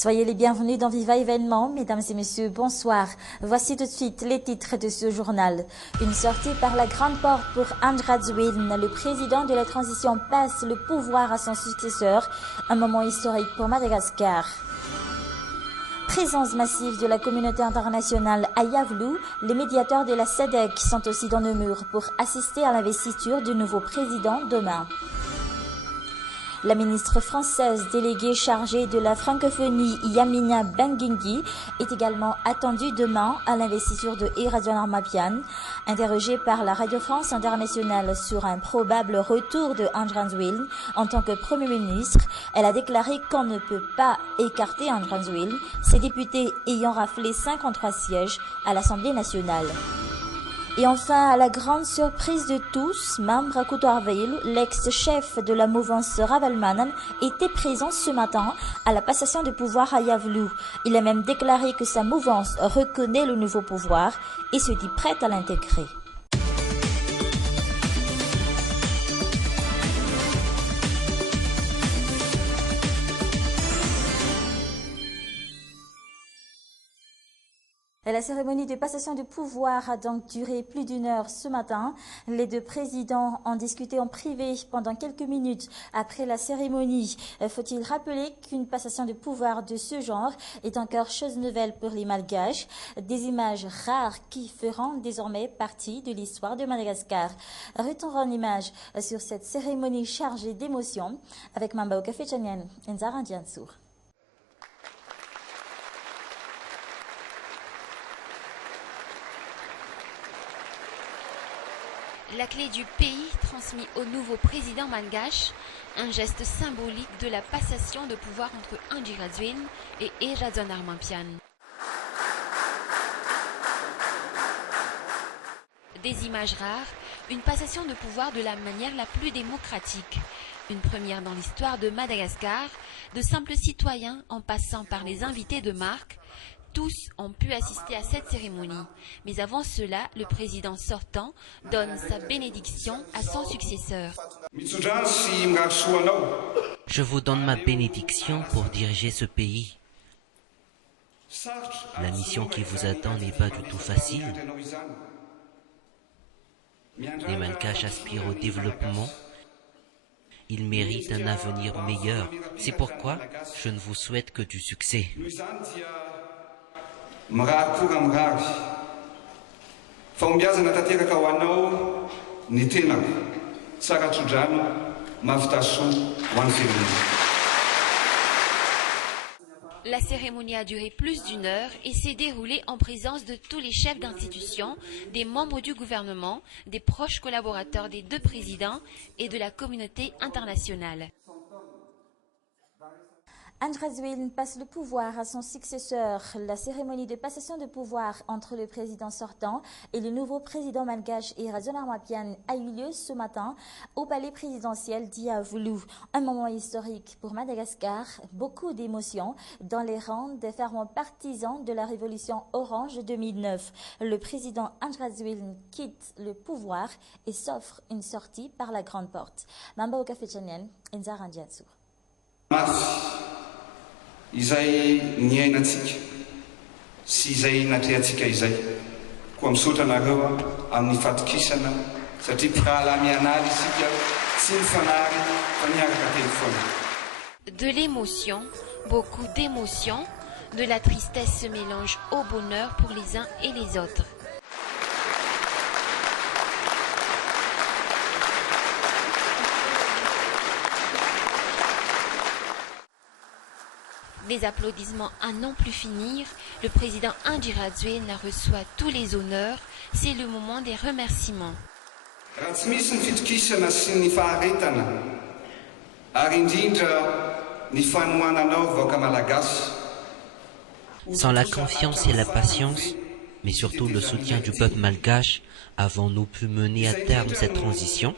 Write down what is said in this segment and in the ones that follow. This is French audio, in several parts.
Soyez les bienvenus dans Viva Événement, mesdames et messieurs, bonsoir. Voici tout de suite les titres de ce journal. Une sortie par la grande porte pour Andry Rajoelina, le président de la transition passe le pouvoir à son successeur, un moment historique pour Madagascar. Présence massive de la communauté internationale à Yavlou, les médiateurs de la SADC sont aussi dans le mur pour assister à l'investiture du nouveau président demain. La ministre française déléguée chargée de la francophonie Yamina Benguigui est également attendue demain à l'investiture de Erazzon Armapian. Interrogée par la Radio France Internationale sur un probable retour de Andry Rajoelina en tant que Premier ministre, elle a déclaré qu'on ne peut pas écarter Andry Rajoelina, ses députés ayant raflé 53 sièges à l'Assemblée nationale. Et enfin, à la grande surprise de tous, Mamra Coutoirveil, l'ex-chef de la mouvance Ravalomanana, était présent ce matin à la passation de pouvoir à Yavlou. Il a même déclaré que sa mouvance reconnaît le nouveau pouvoir et se dit prête à l'intégrer. La cérémonie de passation de pouvoir a donc duré plus d'une heure ce matin. Les deux présidents ont discuté en privé pendant quelques minutes après la cérémonie. Faut-il rappeler qu'une passation de pouvoir de ce genre est encore chose nouvelle pour les Malgaches, des images rares qui feront désormais partie de l'histoire de Madagascar. Retour en images sur cette cérémonie chargée d'émotions avec Mamba Okafechanian et Nzara Ndiansour. La clé du pays transmis au nouveau président malgache, un geste symbolique de la passation de pouvoir entre Andry Rajoelina et Erazzon Armapian. Des images rares, une passation de pouvoir de la manière la plus démocratique. Une première dans l'histoire de Madagascar, de simples citoyens en passant par les invités de marque, tous ont pu assister à cette cérémonie. Mais avant cela, le président sortant donne sa bénédiction à son successeur. Je vous donne ma bénédiction pour diriger ce pays. La mission qui vous attend n'est pas du tout facile. Les Malgaches aspirent au développement. Ils méritent un avenir meilleur. C'est pourquoi je ne vous souhaite que du succès. Mirarikora mirary fahombiazana tanteraka ho anao ny tenako tsaratrodrano mavitasoa ho an'ny firenena. La cérémonie a duré plus d'une heure et s'est déroulée en présence de tous les chefs d'institution, des membres du gouvernement, des proches collaborateurs des deux présidents et de la communauté internationale. Andry Rajoelina passe le pouvoir à son successeur. La cérémonie de passation de pouvoir entre le président sortant et le nouveau président malgache Erazzon Armapian a eu lieu ce matin au palais présidentiel d'Yavlou. Un moment historique pour Madagascar, beaucoup d'émotions dans les rangs des fervents partisans de la révolution orange 2009. Le président Andry Rajoelina quitte le pouvoir et s'offre une sortie par la grande porte. Mamba Okafechanian, Nzara Ndiansour. Izay niainantsika sy izay natrehantsika izay koa misaotra anareo amin'ny fatokisana satria mpikahala mianary isika tsy mifanary fa niaraka telefona. De l'émotion, beaucoup d'émotions, de la tristesse se mélange au bonheur pour les uns et les autres. Des applaudissements à non plus finir, le président Andry Rajoelina reçoit tous les honneurs, c'est le moment des remerciements. Raha tsy misy ny fitokisana sy ny faharetana ary indrindra ny fanohananao vahoaka malagasy. Sans la confiance et la patience, mais surtout le soutien du peuple malgache, avons-nous pu mener à terme cette transition?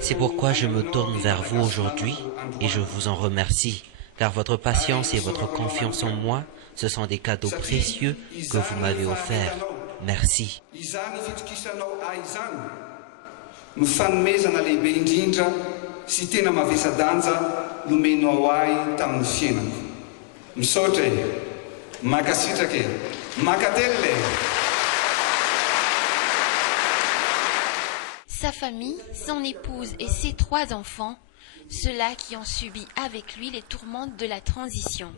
C'est pourquoi je me tourne vers vous aujourd'hui et je vous en remercie. Car votre patience et votre confiance en moi, ce sont des cadeaux précieux que vous m'avez offerts. Merci. No fanomezana lehibe indrindra sy tena mavesa-danja nomeno ao ahy tamin'ny fiainako. Msote, makasitake, makatelle. Sa famille, son épouse et ses 3 enfants, ceux-là qui ont subi avec lui les tourments de la transition.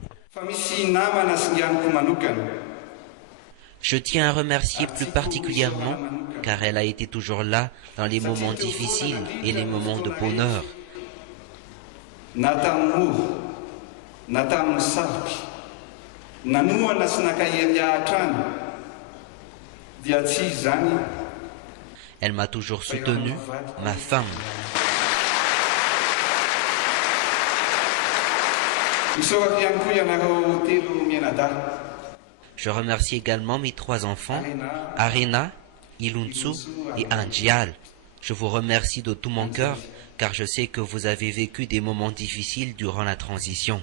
Je tiens à remercier plus particulièrement, car elle a été toujours là dans les moments difficiles et les moments de bonheur. Elle m'a toujours soutenu, ma femme. Je remercie également mes 3 enfants, Arena, Iluntsu et Anjial. Je vous remercie de tout mon cœur, car je sais que vous avez vécu des moments difficiles durant la transition.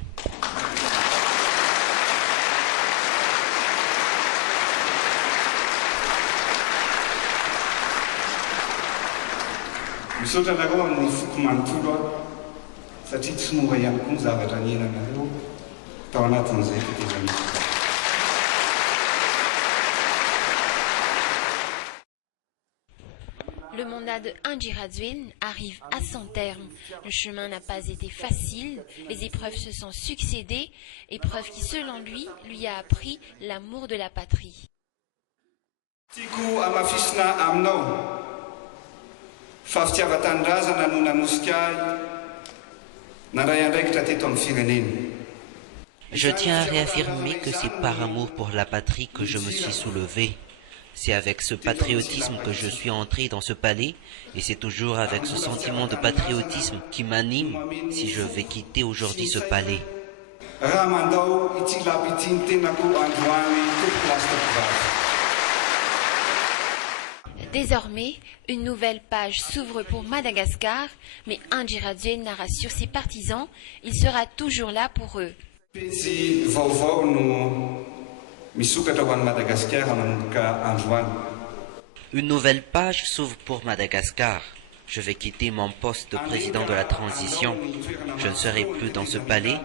Le mandat de Anjiradzuin arrive à son terme. Le chemin n'a pas été facile, les épreuves se sont succédées, épreuves qui, selon lui a appris l'amour de la patrie. Je tiens à réaffirmer que c'est par amour pour la patrie que je me suis soulevé. C'est avec ce patriotisme que je suis entré dans ce palais, et c'est toujours avec ce sentiment de patriotisme qui m'anime si je vais quitter aujourd'hui ce palais. Désormais, une nouvelle page s'ouvre pour Madagascar, mais Anjiradzuin rassure ses partisans, il sera toujours là pour eux. Une nouvelle page s'ouvre pour Madagascar. Je vais quitter mon poste de président de la transition. Je ne serai plus dans ce palais,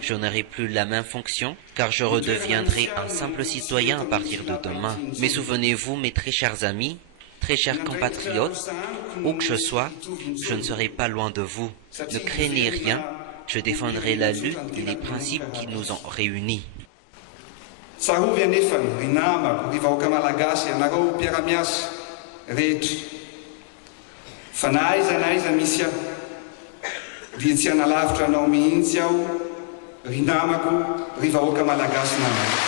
je n'aurai plus la même fonction, car je redeviendrai un simple citoyen à partir de demain. Mais souvenez-vous, mes très chers amis, très chers compatriotes, où que je sois, je ne serai pas loin de vous. Ne craignez rien, je défendrai la lutte et les principes qui nous ont réunis. Sahovy anefa ry namako, ry vahoaka malagasy, ianareo mpiara-miasa rehetra. Fa na aiza misy aho, dia tsy hanalavitra anao mihitsy aho, ry namako, ry vahoaka malagasy namako.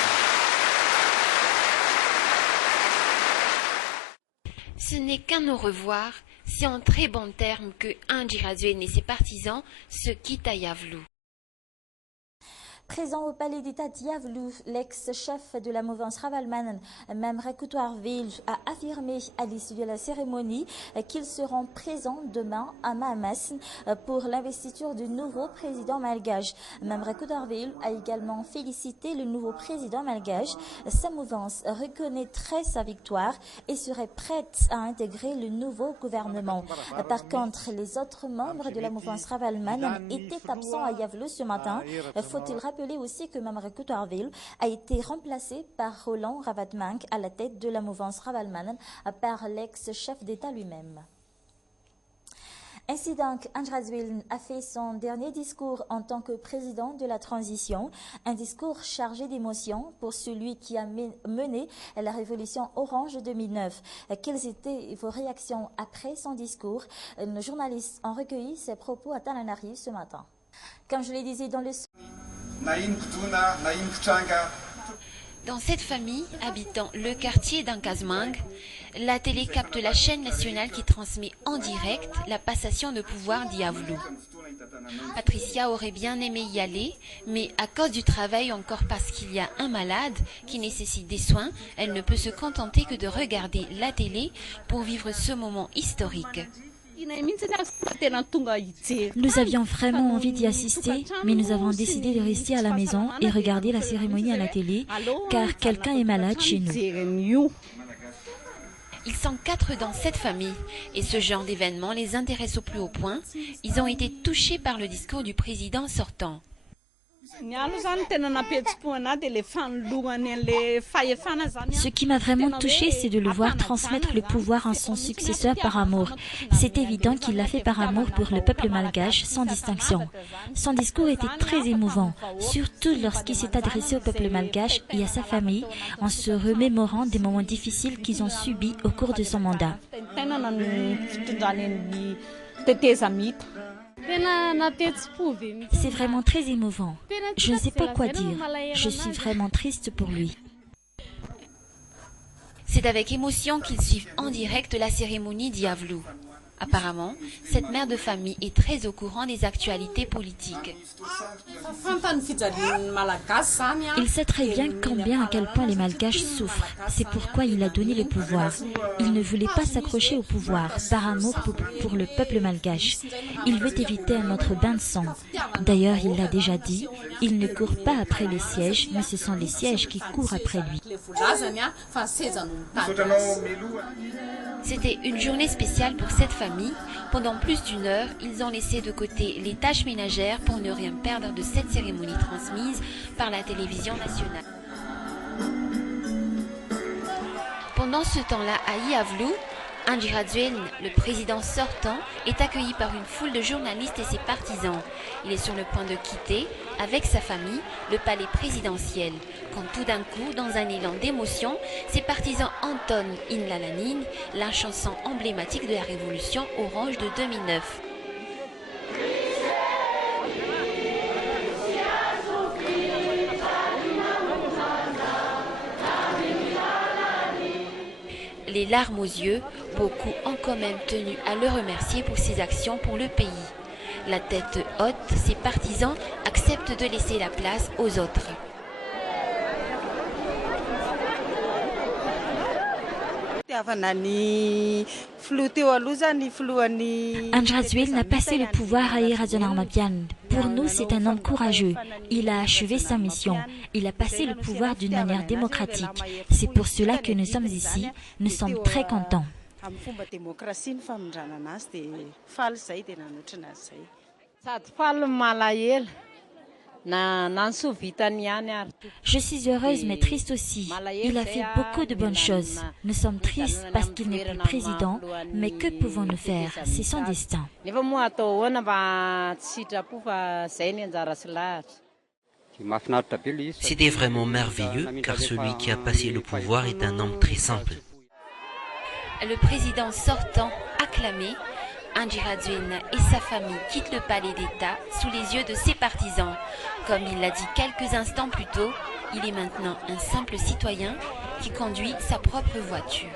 Ce n'est qu'un au revoir, c'est en très bons termes que Anjiradzuin et ses partisans se quittent à Yavlou. Présent au palais d'État d'Yavlou, l'ex-chef de la mouvance Ravalmanen, Memre Coutoirville, a affirmé à l'issue de la cérémonie qu'ils seront présents demain à Mahamas pour l'investiture du nouveau président malgache. Memre Coutoirville a également félicité le nouveau président malgache. Sa mouvance reconnaîtrait sa victoire et serait prête à intégrer le nouveau gouvernement. Par contre, les autres membres de la mouvance Ravalmanen étaient absents à Yavlou ce matin. Faut-il rappeler aussi que Memre Coutoirville a été remplacé par Roland Ravadmank à la tête de la mouvance Ravalmanen par l'ex-chef d'État lui-même. Ainsi donc, Anjiradzuin a fait son dernier discours en tant que président de la transition, un discours chargé d'émotions pour celui qui a mené la révolution orange 2009. Quelles étaient vos réactions après son discours? Nos journalistes ont recueilli ses propos à Tananarive ce matin. Comme je le disais dans le... Dans cette famille, habitant le quartier d'Ankazmang, la télé capte la chaîne nationale qui transmet en direct la passation de pouvoir d'Yavlou. Patricia aurait bien aimé y aller, mais à cause du travail, encore parce qu'il y a un malade qui nécessite des soins, elle ne peut se contenter que de regarder la télé pour vivre ce moment historique. Nous avions vraiment envie d'y assister, mais nous avons décidé de rester à la maison et regarder la cérémonie à la télé, car quelqu'un est malade chez nous. Ils sont 4 dans cette famille, et ce genre d'événement les intéresse au plus haut point. Ils ont été touchés par le discours du président sortant. Ce qui m'a vraiment touchée, c'est de le voir transmettre le pouvoir à son successeur par amour. C'est évident qu'il l'a fait par amour pour le peuple malgache, sans distinction. Son discours était très émouvant, surtout lorsqu'il s'est adressé au peuple malgache et à sa famille, en se remémorant des moments difficiles qu'ils ont subis au cours de son mandat. C'est vraiment très émouvant. Je ne sais pas quoi dire. Je suis vraiment triste pour lui. C'est avec émotion qu'ils suivent en direct la cérémonie d'Iavlou. Apparemment, cette mère de famille est très au courant des actualités politiques. Il sait très bien combien à quel point les Malgaches souffrent. C'est pourquoi il a donné le pouvoir. Il ne voulait pas s'accrocher au pouvoir, par amour pour le peuple malgache. Il veut éviter un autre bain de sang. D'ailleurs, il l'a déjà dit, il ne court pas après les sièges, mais ce sont les sièges qui courent après lui. C'était une journée spéciale pour cette famille. Pendant plus d'une heure, ils ont laissé de côté les tâches ménagères pour ne rien perdre de cette cérémonie transmise par la télévision nationale. Pendant ce temps-là, à Iavlou, Andry Rajoelina, le président sortant, est accueilli par une foule de journalistes et ses partisans. Il est sur le point de quitter, avec sa famille, le palais présidentiel. Quand tout d'un coup, dans un élan d'émotion, ses partisans entonnent Inla Lanin, la chanson emblématique de la révolution orange de 2009. Les larmes aux yeux, beaucoup ont quand même tenu à le remercier pour ses actions pour le pays. La tête haute, ses partisans acceptent de laisser la place aux autres. Andry Rajoelina a passé le pouvoir à Razonarmapian. Pour nous, c'est un homme courageux. Il a achevé sa mission. Il a passé le pouvoir d'une manière démocratique. C'est pour cela que nous sommes ici. Nous sommes très contents. Je suis heureuse mais triste aussi. Il a fait beaucoup de bonnes choses. Nous sommes tristes parce qu'il n'est plus président, mais que pouvons-nous faire? C'est son destin. C'était vraiment merveilleux car celui qui a passé le pouvoir est un homme très simple. Le président sortant, acclamé, Andry Rajoelina et sa famille quittent le palais d'État sous les yeux de ses partisans. Comme il l'a dit quelques instants plus tôt, il est maintenant un simple citoyen qui conduit sa propre voiture.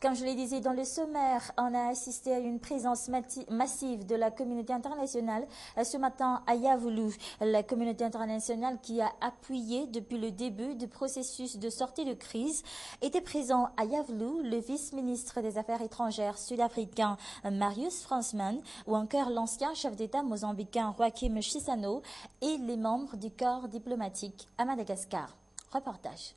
Comme je le disais dans le sommaire, on a assisté à une présence massive de la communauté internationale ce matin à Iavlou. La communauté internationale qui a appuyé depuis le début du processus de sortie de crise était présent à Iavlou, le vice-ministre des Affaires étrangères sud-africain Marius Fransman ou encore l'ancien chef d'État mozambicain Joaquim Chissano et les membres du corps diplomatique à Madagascar. Reportage.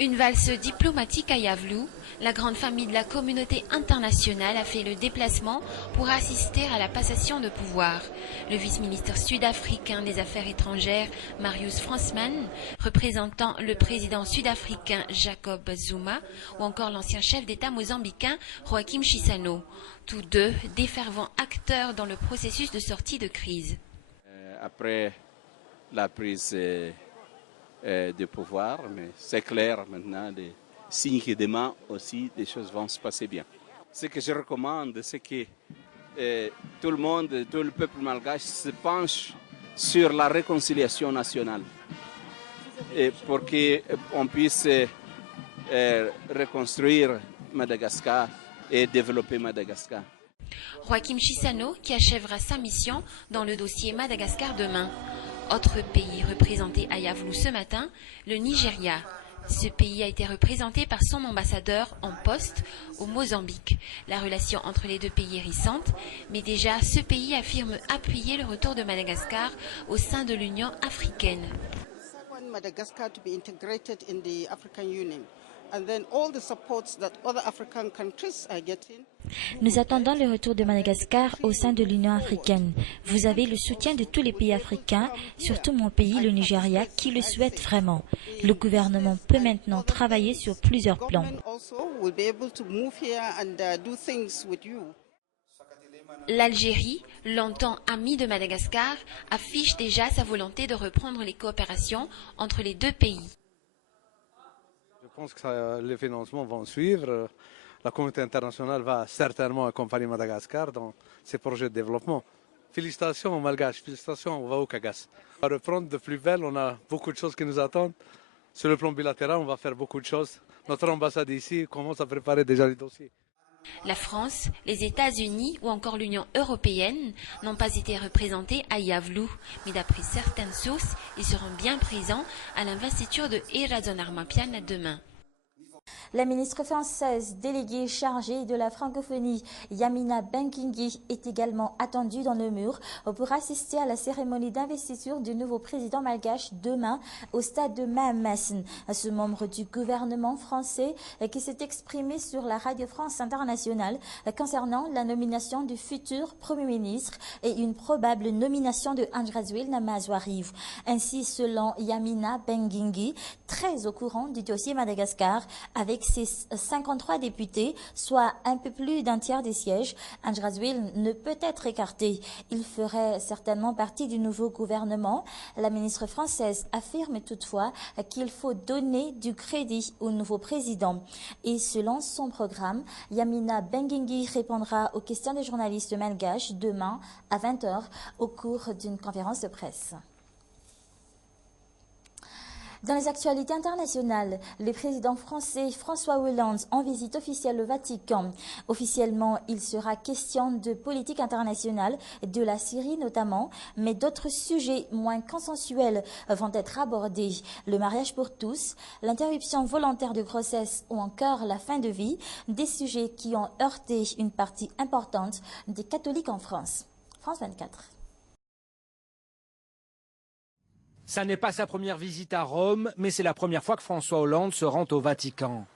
Une valse diplomatique à Iavlou, la grande famille de la communauté internationale a fait le déplacement pour assister à la passation de pouvoir. Le vice-ministre sud-africain des Affaires étrangères, Marius Fransman, représentant le président sud-africain Jacob Zuma, ou encore l'ancien chef d'État mozambicain Joaquim Chissano. Tous deux, des fervents acteurs dans le processus de sortie de crise. Après la prise de pouvoir, mais c'est clair maintenant, des signes que demain aussi des choses vont se passer bien. Ce que je recommande, c'est que tout le monde, tout le peuple malgache se penche sur la réconciliation nationale pour qu'on puisse reconstruire Madagascar et développer Madagascar. Joaquim Chissano qui achèvera sa mission dans le dossier Madagascar demain. Autre pays représenté à Iavlou ce matin, le Nigeria. Ce pays a été représenté par son ambassadeur en poste au Mozambique. La relation entre les deux pays est récente, mais déjà ce pays affirme appuyer le retour de Madagascar au sein de l'Union africaine. Madagascar to be integrated in the African Union. And then all the supports that other African countries are getting. Nous attendons le retour de Madagascar au sein de l'Union africaine. Vous avez le soutien de tous les pays africains, surtout mon pays, le Nigeria, qui le souhaite vraiment. Le gouvernement peut maintenant travailler sur plusieurs plans. L'Algérie, longtemps amie de Madagascar, affiche déjà sa volonté de reprendre les coopérations entre les deux pays. Je pense que les financements vont suivre. La communauté internationale va certainement accompagner Madagascar dans ses projets de développement. Félicitations aux Malgaches, félicitations aux Waoukagas. On va reprendre de plus belle, on a beaucoup de choses qui nous attendent. Sur le plan bilatéral, on va faire beaucoup de choses. Notre ambassade ici commence à préparer déjà les dossiers. La France, les États-Unis ou encore l'Union européenne n'ont pas été représentés à Yavlou, mais d'après certaines sources, ils seront bien présents à l'investiture de Erason Armapian demain. La ministre française déléguée chargée de la francophonie, Yamina Benguigui, est également attendue dans le mur pour assister à la cérémonie d'investiture du nouveau président malgache demain au stade de Mahamassin. Ce membre du gouvernement français qui s'est exprimé sur la Radio France Internationale concernant la nomination du futur Premier ministre et une probable nomination de Andrazwil Namazouariv. Ainsi, selon Yamina Benguigui, très au courant du dossier Madagascar, avec ses 53 députés, soit un peu plus d'un tiers des sièges, Andrazwil ne peut être écarté. Il ferait certainement partie du nouveau gouvernement. La ministre française affirme toutefois qu'il faut donner du crédit au nouveau président. Et selon son programme, Yamina Benguigui répondra aux questions des journalistes malgaches demain à 20h au cours d'une conférence de presse. Dans les actualités internationales, le président français François Hollande en visite officielle au Vatican. Officiellement, il sera question de politique internationale, de la Syrie notamment, mais d'autres sujets moins consensuels vont être abordés. Le mariage pour tous, l'interruption volontaire de grossesse ou encore la fin de vie, des sujets qui ont heurté une partie importante des catholiques en France. France 24. Ça n'est pas sa première visite à Rome, mais c'est la première fois que François Hollande se rend au Vatican.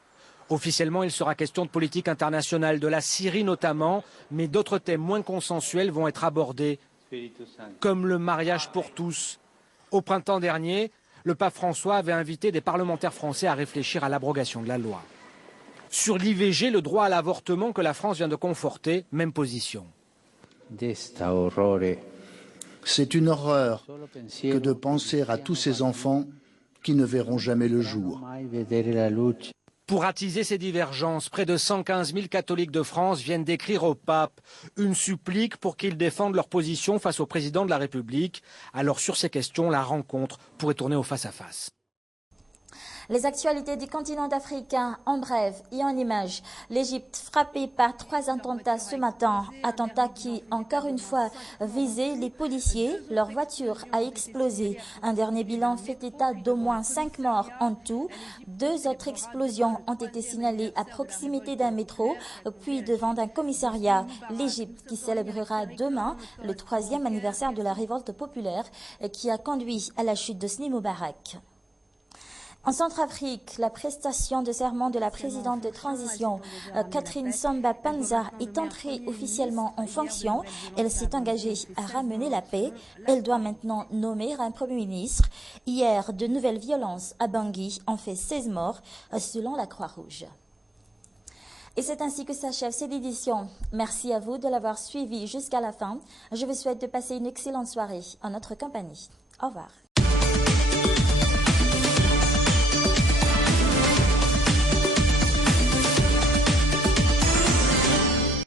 Officiellement, il sera question de politique internationale, de la Syrie notamment, mais d'autres thèmes moins consensuels vont être abordés, comme le mariage pour tous. Au printemps dernier, le pape François avait invité des parlementaires français à réfléchir à l'abrogation de la loi. Sur l'IVG, le droit à l'avortement que la France vient de conforter, même position. C'est une horreur que de penser à tous ces enfants qui ne verront jamais le jour. Pour attiser ces divergences, près de 115 000 catholiques de France viennent d'écrire au pape une supplique pour qu'il défende leur position face au président de la République. Alors sur ces questions, la rencontre pourrait tourner au face-à-face. Les actualités du continent africain en bref et en images. L'Égypte frappée par 3 attentats ce matin. Attentats qui, encore une fois, visaient les policiers. Leur voiture a explosé. Un dernier bilan fait état d'au moins 5 morts en tout. 2 autres explosions ont été signalées à proximité d'un métro, puis devant un commissariat. L'Égypte qui célébrera demain le 3e anniversaire de la révolte populaire qui a conduit à la chute de Hosni Moubarak. En Centrafrique, la prestation de serment de la présidente de transition, Catherine Samba Panza, est entrée officiellement en fonction. Elle s'est engagée à ramener la paix. Elle doit maintenant nommer un Premier ministre. Hier, de nouvelles violences à Bangui ont fait 16 morts, selon la Croix-Rouge. Et c'est ainsi que s'achève cette édition. Merci à vous de l'avoir suivi jusqu'à la fin. Je vous souhaite de passer une excellente soirée en notre compagnie. Au revoir.